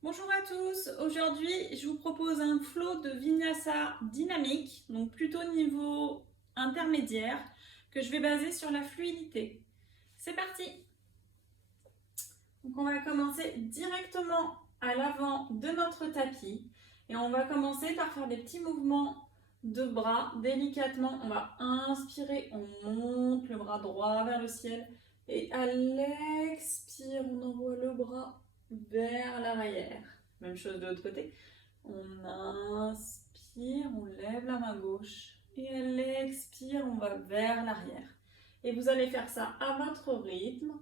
Bonjour à tous, aujourd'hui je vous propose un flow de vinyasa dynamique, donc plutôt niveau intermédiaire, que je vais baser sur la fluidité. C'est parti. Donc on va commencer directement à l'avant de notre tapis et on va commencer par faire des petits mouvements de bras délicatement. On va inspirer, on monte le bras droit vers le ciel et à l'expire, on envoie le bras vers l'arrière. Même chose de l'autre côté. On inspire, on lève la main gauche et à l'expire, on va vers l'arrière. Et vous allez faire ça à votre rythme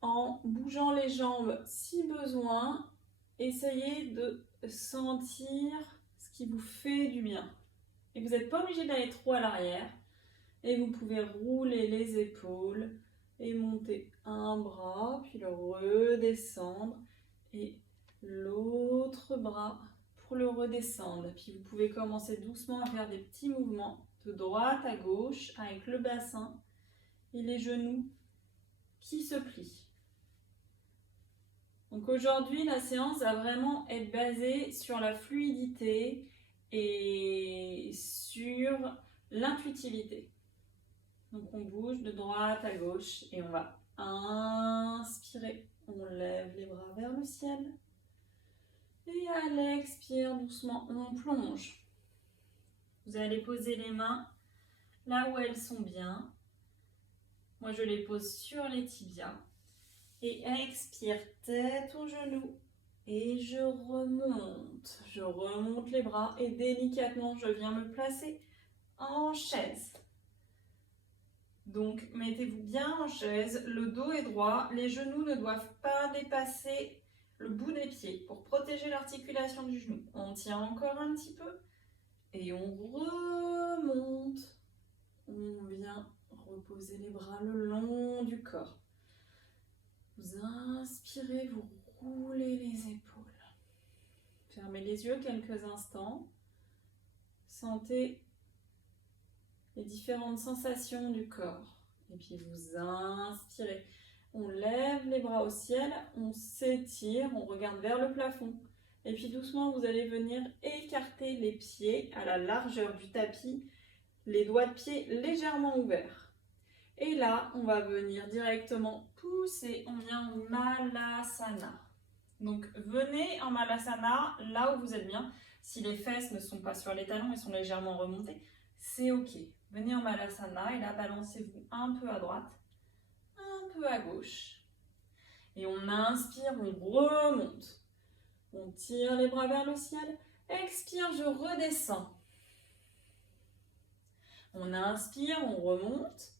en bougeant les jambes si besoin. Essayez de sentir ce qui vous fait du bien. Et vous n'êtes pas obligé d'aller trop à l'arrière. Et vous pouvez rouler les épaules et monter un bras, puis le redescendre. Et l'autre bras pour le redescendre. Puis vous pouvez commencer doucement à faire des petits mouvements de droite à gauche avec le bassin et les genoux qui se plient. Donc aujourd'hui, la séance va vraiment être basée sur la fluidité et sur l'intuitivité. Donc on bouge de droite à gauche et on va inspirer. On lève les bras vers le ciel. Et à l'expire, doucement, on plonge. Vous allez poser les mains là où elles sont bien. Moi, je les pose sur les tibias. Et expire, tête aux genoux. Et je remonte. Je remonte les bras et délicatement, je viens me placer en chaise. Donc, mettez-vous bien en chaise. Le dos est droit. Les genoux ne doivent pas dépasser le bout des pieds pour protéger l'articulation du genou. On tient encore un petit peu et on remonte. On vient reposer les bras le long du corps. Vous inspirez, vous roulez les épaules. Fermez les yeux quelques instants. Sentez les différentes sensations du corps. Et puis vous inspirez. On lève les bras au ciel, on s'étire, on regarde vers le plafond. Et puis doucement, vous allez venir écarter les pieds à la largeur du tapis, les doigts de pied légèrement ouverts. Et là, on va venir directement pousser, on vient en Malasana. Donc venez en Malasana, là où vous êtes bien. Si les fesses ne sont pas sur les talons et sont légèrement remontées, c'est ok. Venez en Malasana et là, balancez-vous un peu à droite, un peu à gauche. Et on inspire, on remonte. On tire les bras vers le ciel. Expire, je redescends. On inspire, on remonte.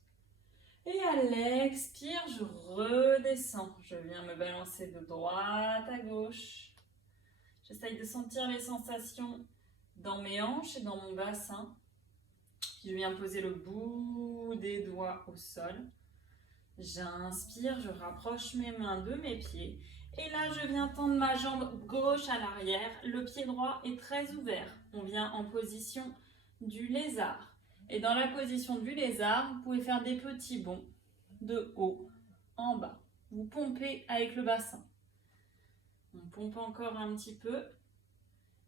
Et à l'expire, je redescends. Je viens me balancer de droite à gauche. J'essaye de sentir les sensations dans mes hanches et dans mon bassin. Puis je viens poser le bout des doigts au sol. J'inspire, je rapproche mes mains de mes pieds. Et là, je viens tendre ma jambe gauche à l'arrière. Le pied droit est très ouvert. On vient en position du lézard. Et dans la position du lézard, vous pouvez faire des petits bonds de haut en bas. Vous pompez avec le bassin. On pompe encore un petit peu.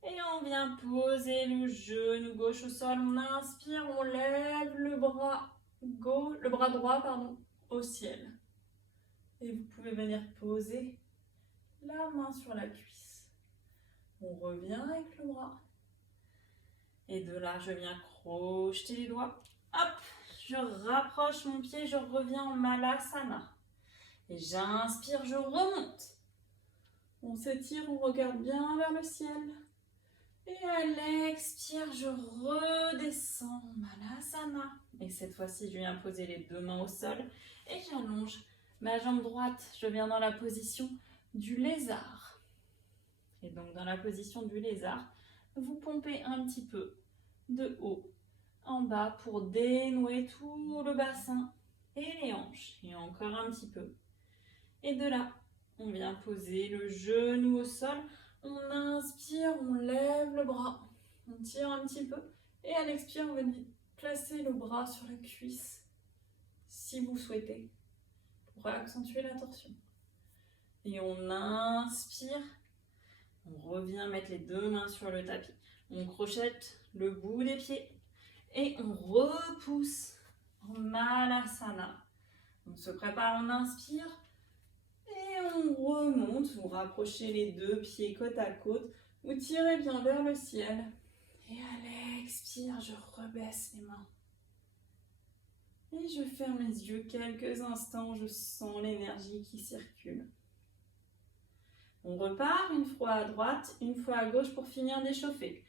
Et on vient poser le genou gauche au sol. On inspire, on lève le bras droit au ciel. Et vous pouvez venir poser la main sur la cuisse. On revient avec le bras. Et de là, je viens crocheter les doigts. Hop, je rapproche mon pied, je reviens en Malasana. Et j'inspire, je remonte. On s'étire, on regarde bien vers le ciel. Et à l'expire, je redescends en Malasana. Et cette fois-ci, je viens poser les deux mains au sol. Et j'allonge ma jambe droite. Je viens dans la position du lézard. Et donc, dans la position du lézard, vous pompez un petit peu de haut en bas pour dénouer tout le bassin et les hanches. Et encore un petit peu. Et de là, on vient poser le genou au sol. On inspire, on lève le bras. On tire un petit peu. Et à l'expire, vous venez placer le bras sur la cuisse, si vous souhaitez, pour accentuer la torsion. Et on inspire. On revient mettre les deux mains sur le tapis. On crochette le bout des pieds et on repousse en Malasana. On se prépare, on inspire et on remonte. Vous rapprochez les deux pieds côte à côte. Vous tirez bien vers le ciel. Et à l'expire, je rebaisse les mains. Et je ferme les yeux quelques instants. Je sens l'énergie qui circule. On repart une fois à droite, une fois à gauche pour finir d'échauffer.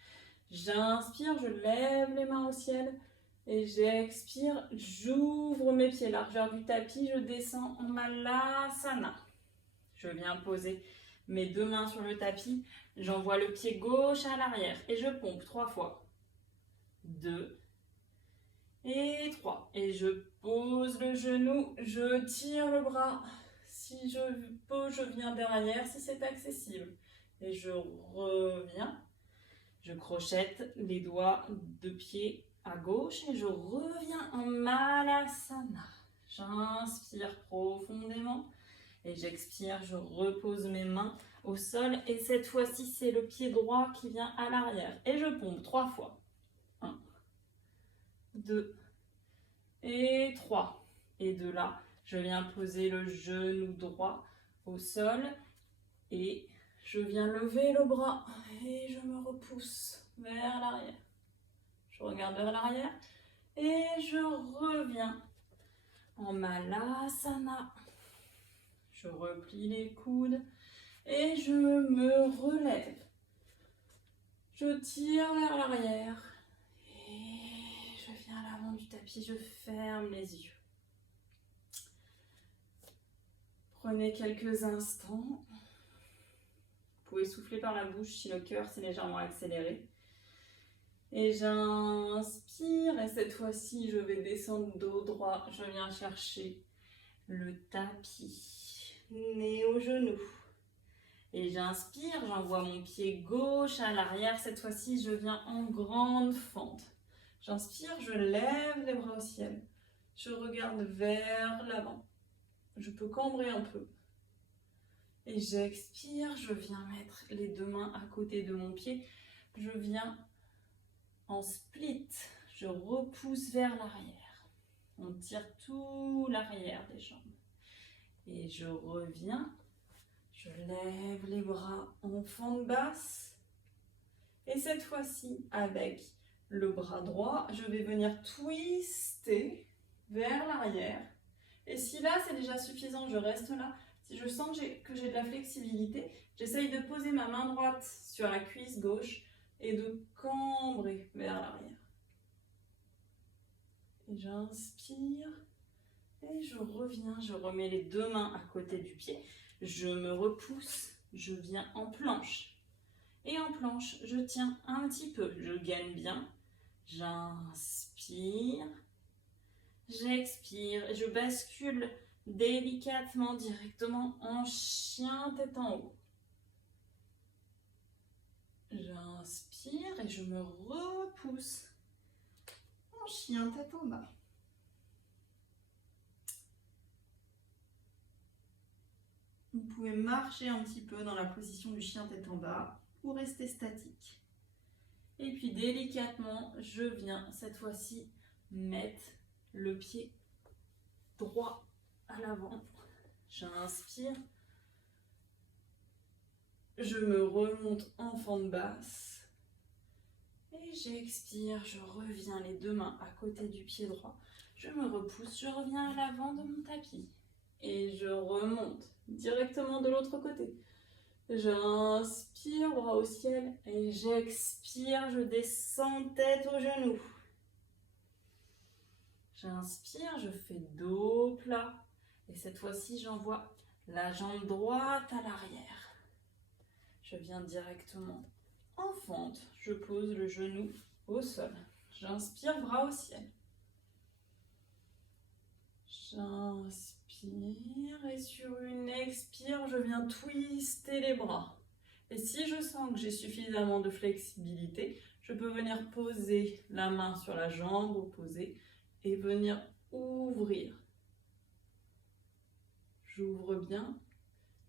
J'inspire, je lève les mains au ciel. Et j'expire, j'ouvre mes pieds, largeur du tapis, je descends en Malasana. Je viens poser mes deux mains sur le tapis, j'envoie le pied gauche à l'arrière et je pompe 3 fois. 2 et 3. Et je pose le genou, je tire le bras. Si je pose, je viens derrière si c'est accessible. Et je reviens, je crochette les doigts de pied à gauche et je reviens en Malasana. J'inspire profondément et j'expire, je repose mes mains au sol et cette fois-ci c'est le pied droit qui vient à l'arrière et je pompe 3 fois. 1, 2 et 3. Et de là, je viens poser le genou droit au sol et je viens lever le bras et je me repousse vers l'arrière. Je regarde vers l'arrière et je reviens en Malasana. Je replie les coudes et je me relève. Je tire vers l'arrière et je viens à l'avant du tapis, je ferme les yeux. Prenez quelques instants. Vous pouvez souffler par la bouche si le cœur s'est légèrement accéléré. Et j'inspire et cette fois-ci je vais descendre dos droit. Je viens chercher le tapis, nez au genou. Et j'inspire, j'envoie mon pied gauche à l'arrière. Cette fois-ci je viens en grande fente. J'inspire, je lève les bras au ciel. Je regarde vers l'avant. Je peux cambrer un peu. Et j'expire, je viens mettre les deux mains à côté de mon pied. Je viens en split, je repousse vers l'arrière. On tire tout l'arrière des jambes. Et je reviens, je lève les bras en fente basse. Et cette fois-ci, avec le bras droit, je vais venir twister vers l'arrière. Et si là, c'est déjà suffisant, je reste là. Si je sens que j'ai de la flexibilité, j'essaye de poser ma main droite sur la cuisse gauche et de cambrer vers l'arrière. Et j'inspire et je reviens, je remets les deux mains à côté du pied, je me repousse, je viens en planche. Et en planche, je tiens un petit peu, je gaine bien, j'inspire, j'expire et je bascule délicatement directement en chien tête en haut. J'inspire et je me repousse en chien tête en bas. Vous pouvez marcher un petit peu dans la position du chien tête en bas ou rester statique. Et puis délicatement, je viens cette fois-ci mettre le pied droit à l'avant. J'inspire. Je me remonte en fente basse. Et j'expire, je reviens les deux mains à côté du pied droit. Je me repousse, je reviens à l'avant de mon tapis. Et je remonte directement de l'autre côté. J'inspire, bras au ciel. Et j'expire, je descends tête aux genoux. J'inspire, je fais dos plat. Et cette fois-ci, j'envoie la jambe droite à l'arrière. Je viens directement en fente. Je pose le genou au sol. J'inspire, bras au ciel. J'inspire et sur une expire, je viens twister les bras. Et si je sens que j'ai suffisamment de flexibilité, je peux venir poser la main sur la jambe opposée et venir ouvrir. J'ouvre bien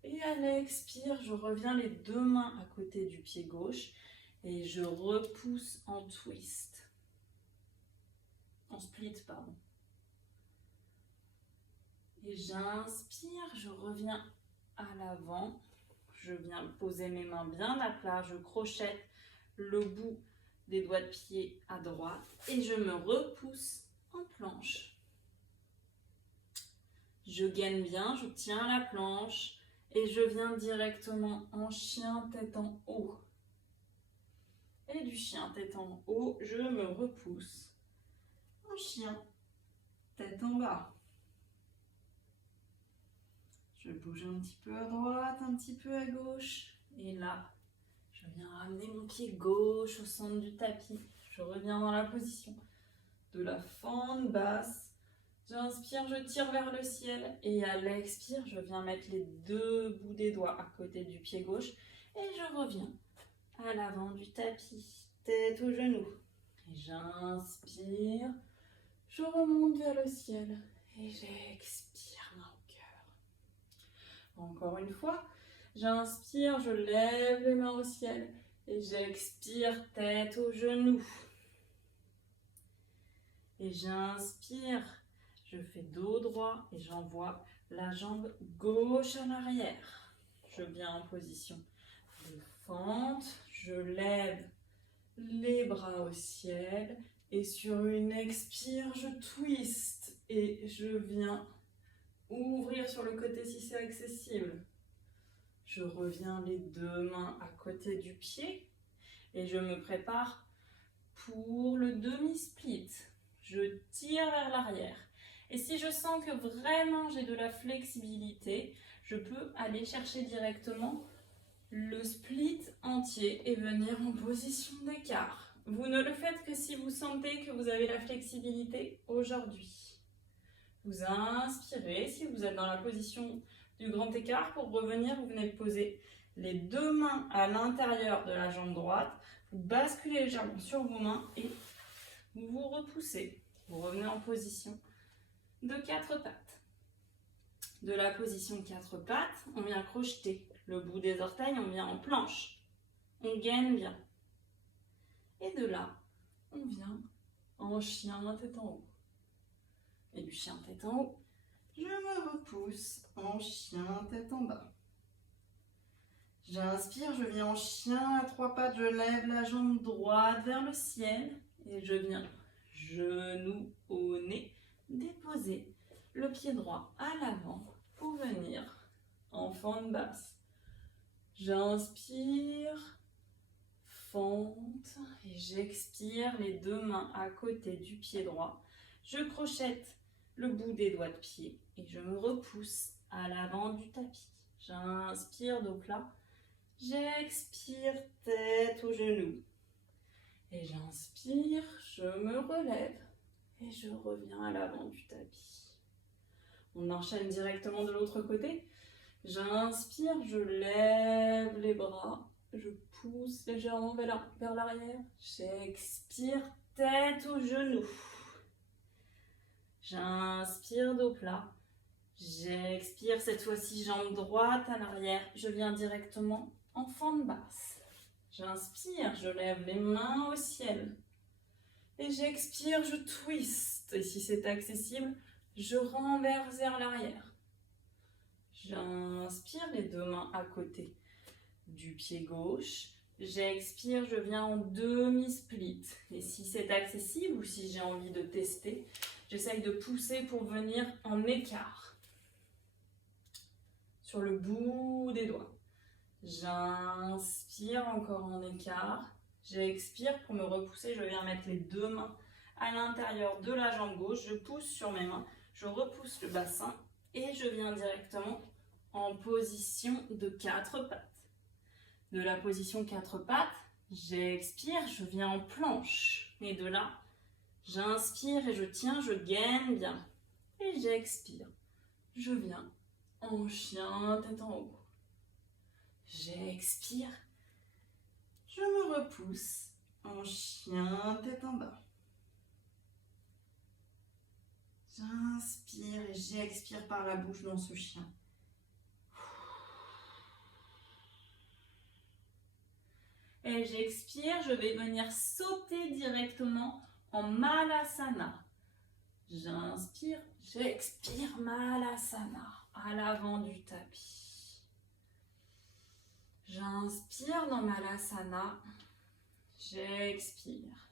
Et à l'expire, je reviens les deux mains à côté du pied gauche et je repousse en twist. En split, pardon. Et j'inspire, je reviens à l'avant. Je viens poser mes mains bien à plat, je crochette le bout des doigts de pied à droite et je me repousse en planche. Je gaine bien, je tiens la planche et je viens directement en chien tête en haut. Et du chien tête en haut, je me repousse en chien tête en bas. Je bouge un petit peu à droite, un petit peu à gauche. Et là, je viens ramener mon pied gauche au centre du tapis. Je reviens dans la position de la fente basse. J'inspire, je tire vers le ciel. Et à l'expire, je viens mettre les deux bouts des doigts à côté du pied gauche. Et je reviens à l'avant du tapis, tête aux genoux. Et j'inspire, je remonte vers le ciel. Et j'expire mon cœur. Encore une fois, j'inspire, je lève les mains au ciel. Et j'expire, tête aux genoux. Et j'inspire, je fais dos droit et j'envoie la jambe gauche en arrière. Je viens en position de fente, je lève les bras au ciel et sur une expire, je twist et je viens ouvrir sur le côté si c'est accessible. Je reviens les deux mains à côté du pied et je me prépare pour le demi-split. Je tire vers l'arrière. Et si je sens que vraiment j'ai de la flexibilité, je peux aller chercher directement le split entier et venir en position d'écart. Vous ne le faites que si vous sentez que vous avez la flexibilité aujourd'hui. Vous inspirez, si vous êtes dans la position du grand écart, pour revenir, vous venez de poser les deux mains à l'intérieur de la jambe droite, vous basculez légèrement sur vos mains et vous vous repoussez. Vous revenez en position de quatre pattes. De la position de quatre pattes, on vient crocheter le bout des orteils, on vient en planche. On gaine bien. Et de là, on vient en chien tête en haut. Et du chien tête en haut, je me repousse en chien tête en bas. J'inspire, je viens en chien à trois pattes, je lève la jambe droite vers le ciel et je viens genou au nez, déposer le pied droit à l'avant pour venir en fente basse. J'inspire, fente et j'expire, les deux mains à côté du pied droit. Je crochette le bout des doigts de pied et je me repousse à l'avant du tapis. J'inspire, donc là, j'expire, tête aux genoux. Et j'inspire, je me relève et je reviens à l'avant du tapis. On enchaîne directement de l'autre côté. J'inspire, je lève les bras, je pousse légèrement vers l'arrière. J'expire, tête aux genoux. J'inspire, dos plat. J'expire, cette fois-ci jambe droite à l'arrière. Je viens directement en fente basse. J'inspire, je lève les mains au ciel. Et j'expire, je twist. Et si c'est accessible, je renverse vers l'arrière. J'inspire, les deux mains à côté du pied gauche. J'expire, je viens en demi-split. Et si c'est accessible ou si j'ai envie de tester, j'essaye de pousser pour venir en écart. Sur le bout des doigts. J'inspire encore en écart. J'expire pour me repousser. Je viens mettre les deux mains à l'intérieur de la jambe gauche. Je pousse sur mes mains. Je repousse le bassin et je viens directement en position de quatre pattes. De la position quatre pattes, j'expire. Je viens en planche. Et de là, j'inspire et je tiens. Je gaine bien. Et j'expire. Je viens en chien tête en haut. J'expire, je me repousse en chien tête en bas. J'inspire et j'expire par la bouche dans ce chien. Et j'expire, je vais venir sauter directement en Malasana. J'inspire, j'expire, Malasana, à l'avant du tapis. J'inspire dans Malasana, j'expire.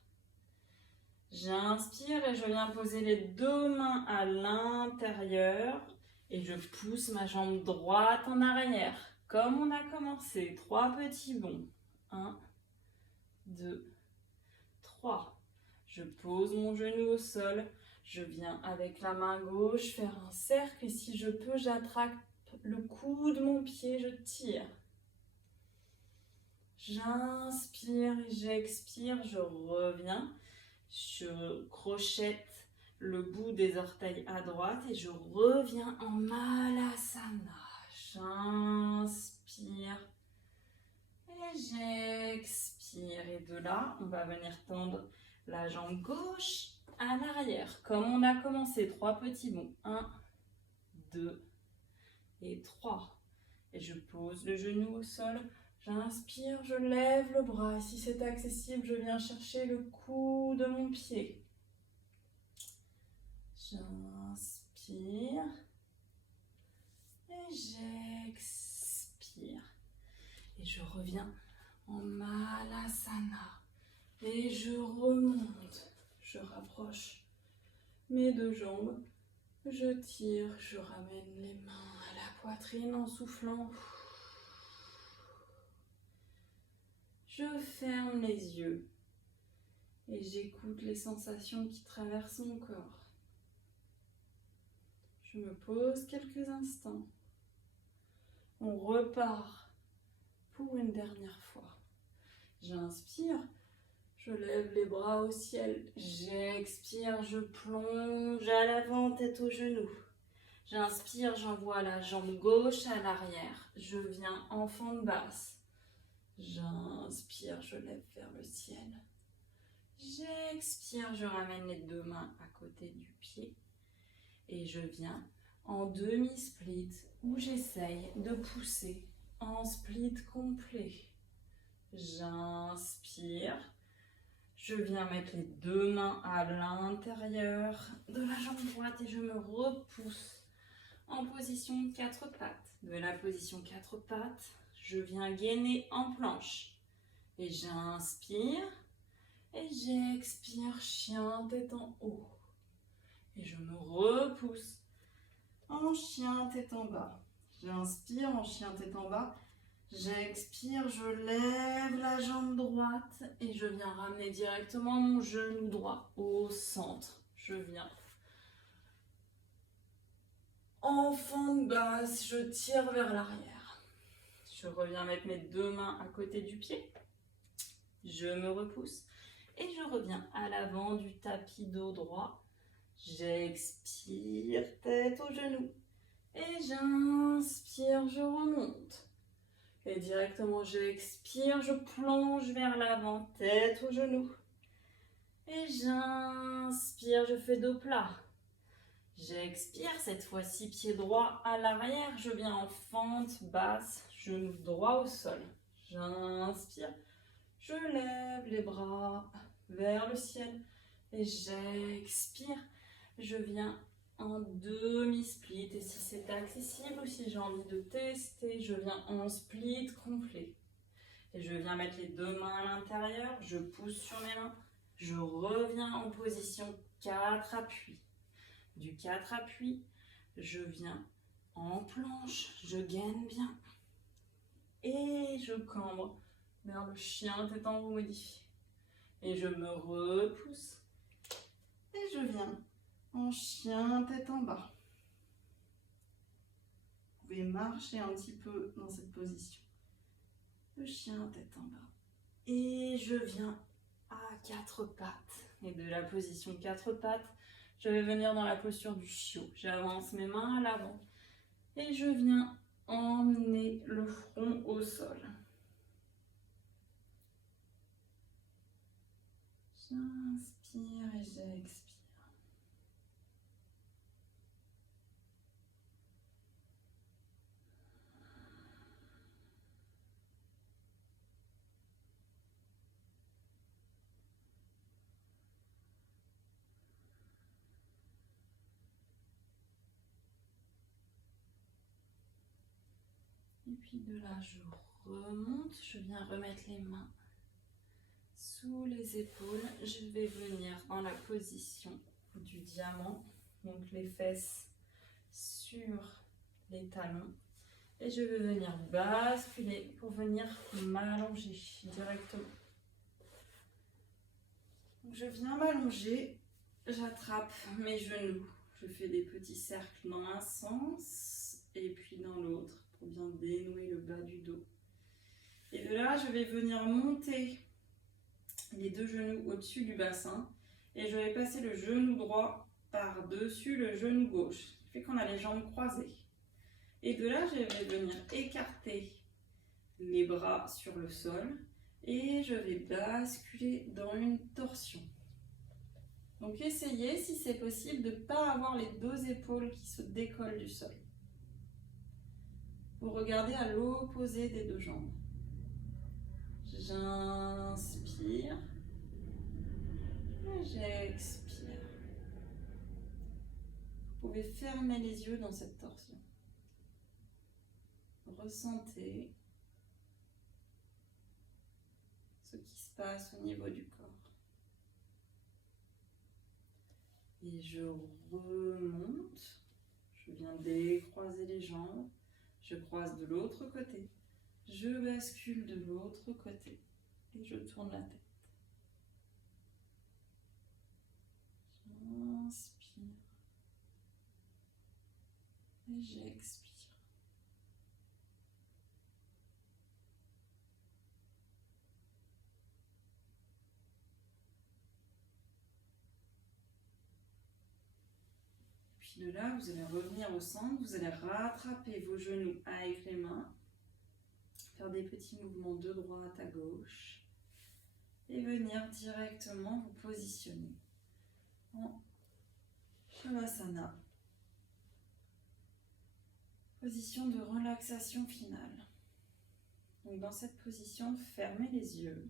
J'inspire et je viens poser les deux mains à l'intérieur et je pousse ma jambe droite en arrière. Comme on a commencé, 3 petits bonds. 1, 2, 3. Je pose mon genou au sol. Je viens avec la main gauche faire un cercle et si je peux, j'attrape le cou de mon pied, je tire. J'inspire et j'expire, je reviens. Je crochette le bout des orteils à droite et je reviens en Malasana. J'inspire et j'expire. Et de là, on va venir tendre la jambe gauche à l'arrière. Comme on a commencé, 3 petits bonds. 1, 2 et 3. Et je pose le genou au sol. J'inspire, je lève le bras. Si c'est accessible, je viens chercher le cou de mon pied. J'inspire et j'expire. Et je reviens en Malasana. Et je remonte. Je rapproche mes deux jambes. Je tire, je ramène les mains à la poitrine en soufflant. Je ferme les yeux et j'écoute les sensations qui traversent mon corps. Je me pose quelques instants. On repart pour une dernière fois. J'inspire, je lève les bras au ciel. J'expire, je plonge à l'avant, tête aux genoux. J'inspire, j'envoie la jambe gauche à l'arrière. Je viens en fente basse. J'inspire, je lève vers le ciel. J'expire, je ramène les deux mains à côté du pied. Et je viens en demi-split où j'essaye de pousser en split complet. J'inspire. Je viens mettre les deux mains à l'intérieur de la jambe droite et je me repousse en position 4 pattes. De la position 4 pattes, je viens gainer en planche. Et j'inspire et j'expire, chien tête en haut. Et je me repousse en chien tête en bas. J'inspire en chien tête en bas. J'expire, je lève la jambe droite et je viens ramener directement mon genou droit au centre. Je viens en fente basse, je tire vers l'arrière. Je reviens mettre mes deux mains à côté du pied. Je me repousse et je reviens à l'avant du tapis dos droit. J'expire, tête aux genoux. Et j'inspire, je remonte. Et directement, j'expire, je plonge vers l'avant, tête aux genoux. Et j'inspire, je fais dos plat. J'expire, cette fois-ci, pied droit à l'arrière. Je viens en fente basse, genou droit au sol. J'inspire, je lève les bras vers le ciel. Et j'expire, je viens en demi-split. Et si c'est accessible ou si j'ai envie de tester, je viens en split complet. Et je viens mettre les deux mains à l'intérieur, je pousse sur mes mains, je reviens en position 4 appuis. Du 4 appuis, je viens en planche, je gaine bien. Et je cambre vers le chien tête en haut modifié. Et je me repousse. Et je viens en chien tête en bas. Vous pouvez marcher un petit peu dans cette position. Le chien tête en bas. Et je viens à 4 pattes. Et de la position 4 pattes, je vais venir dans la posture du chiot. J'avance mes mains à l'avant. Et je viens emmener le front au sol. J'inspire et j'expire. Et puis de là, je remonte. Je viens remettre les mains sous les épaules. Je vais venir dans la position du diamant. Donc les fesses sur les talons. Et je vais venir basculer pour venir m'allonger directement. Donc je viens m'allonger, j'attrape mes genoux. Je fais des petits cercles dans un sens et puis dans l'autre pour bien dénouer le bas du dos. Et de là, je vais venir monter les deux genoux au-dessus du bassin et je vais passer le genou droit par-dessus le genou gauche. Ce qui fait qu'on a les jambes croisées. Et de là, je vais venir écarter les bras sur le sol et je vais basculer dans une torsion. Donc essayez, si c'est possible, de ne pas avoir les deux épaules qui se décollent du sol. Vous regardez à l'opposé des deux jambes. J'inspire et j'expire. Vous pouvez fermer les yeux dans cette torsion. Ressentez ce qui se passe au niveau du corps. Et je remonte, je viens décroiser les jambes, je croise de l'autre côté, je bascule de l'autre côté et je tourne la tête. J'inspire et j'expire. De là, vous allez revenir au centre, vous allez rattraper vos genoux avec les mains, faire des petits mouvements de droite à gauche et venir directement vous positionner en Shavasana, position de relaxation finale. Donc dans cette position, fermez les yeux,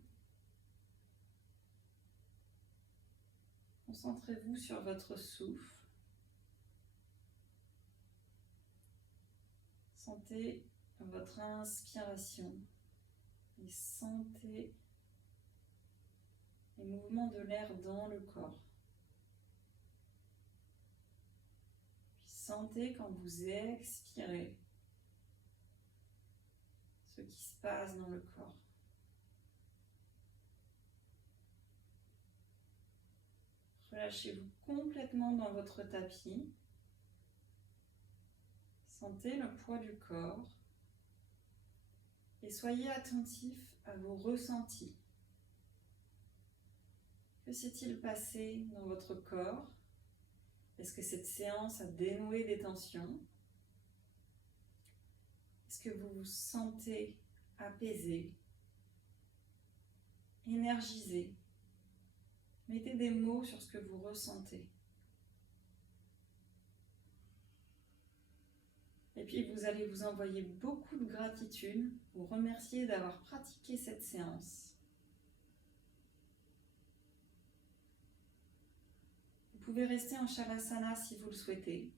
concentrez-vous sur votre souffle. Sentez votre inspiration et sentez les mouvements de l'air dans le corps. Puis sentez quand vous expirez ce qui se passe dans le corps. Relâchez-vous complètement dans votre tapis. Sentez le poids du corps et soyez attentif à vos ressentis. Que s'est-il passé dans votre corps? Est-ce que cette séance a dénoué des tensions? Est-ce que vous vous sentez apaisé, énergisé? Mettez des mots sur ce que vous ressentez. Et puis vous allez vous envoyer beaucoup de gratitude, vous remercier d'avoir pratiqué cette séance. Vous pouvez rester en Shavasana si vous le souhaitez.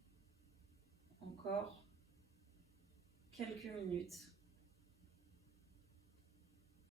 Encore quelques minutes.